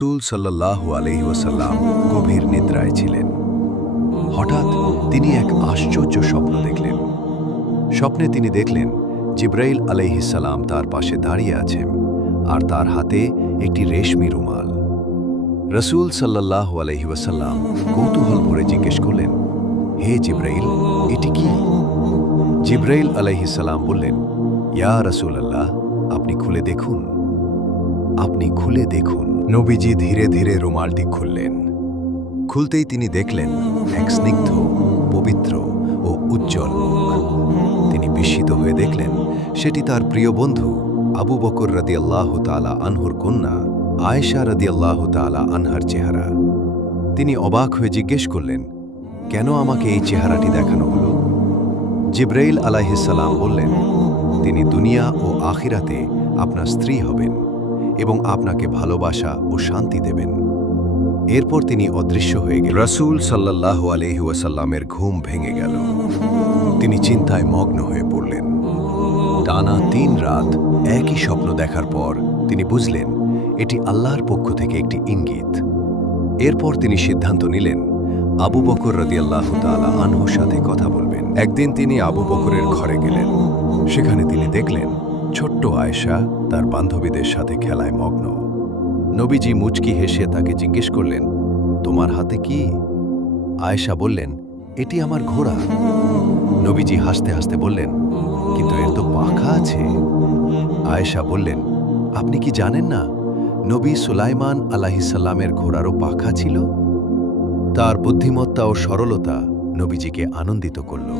রাসূল সাল্লাল্লাহু আলাইহি ওয়াসাল্লাম গভীর নিদ্রায় ছিলেন। হঠাৎ তিনি এক আশ্চর্য স্বপ্ন দেখলেন। স্বপ্নে তিনি দেখলেন জিবরাইল আলাইহিস সালাম তার পাশে দাঁড়িয়ে আছেন আর তার হাতে একটি রেশমি রুমাল। রাসূল সাল্লাল্লাহু আলাইহি ওয়াসাল্লাম কৌতূহল ভরে জিজ্ঞেস করলেন, হে জিবরাইল, এটি কি? জিবরাইল আলাইহিস সালাম বললেন, ইয়া রাসূলুল্লাহ, আপনি খুলে দেখুন। আপনি খুলে দেখুন। নবীজি ধীরে ধীরে রুমালটি খুললেন। খুলতেই তিনি দেখলেন এক স্নিগ্ধ, পবিত্র ও উজ্জ্বল মুখ। তিনি বিস্মিত হয়ে দেখলেন সেটি তার প্রিয় বন্ধু আবু বকর রাদিয়াল্লাহু তাআলা আনহুর কন্যা আয়েশা রাদিয়াল্লাহু তাআলা আনহার চেহারা। তিনি অবাক হয়ে জিজ্ঞেস করলেন, কেন আমাকে এই চেহারাটি দেখানো হলো? জিবরাইল আলাইহিস সালাম বললেন, তিনি দুনিয়া ও আখিরাতে আপনার স্ত্রী হবেন এবং আপনাকে ভালোবাসা ও শান্তি দেবেন। এরপর তিনি অদৃশ্য হয়ে গেলেন। রাসূল সাল্লাল্লাহু আলাইহি ওয়াসাল্লামের ঘুম ভেঙে গেল। তিনি চিন্তায় মগ্ন হয়ে পড়লেন। টানা ৩ রাত একই স্বপ্ন দেখার পর তিনি বুঝলেন এটি আল্লাহর পক্ষ থেকে একটি ইঙ্গিত। এরপর তিনি সিদ্ধান্ত নিলেন আবু বকর রাদিয়াল্লাহু তাআলা আনহুর সাথে কথা বলবেন। একদিন তিনি আবু বকরের ঘরে গেলেন। সেখানে তিনি দেখলেন ছোট্ট আয়েশা তার বান্ধবীদের সাথে খেলায় মগ্ন। নবীজি মুচকি হেসে তাকে জিজ্ঞেস করলেন, তোমার হাতে কি? আয়েশা বললেন, এটি আমার ঘোড়া। নবীজি হাসতে হাসতে বললেন, কিন্তু এর তো পাখা আছে। আয়েশা বললেন, আপনি কি জানেন না নবী সুলাইমান আলাইহিস সালামের ঘোড়ারও পাখা ছিল? তার বুদ্ধিমত্তা ও সরলতা নবীজিকে আনন্দিত করল।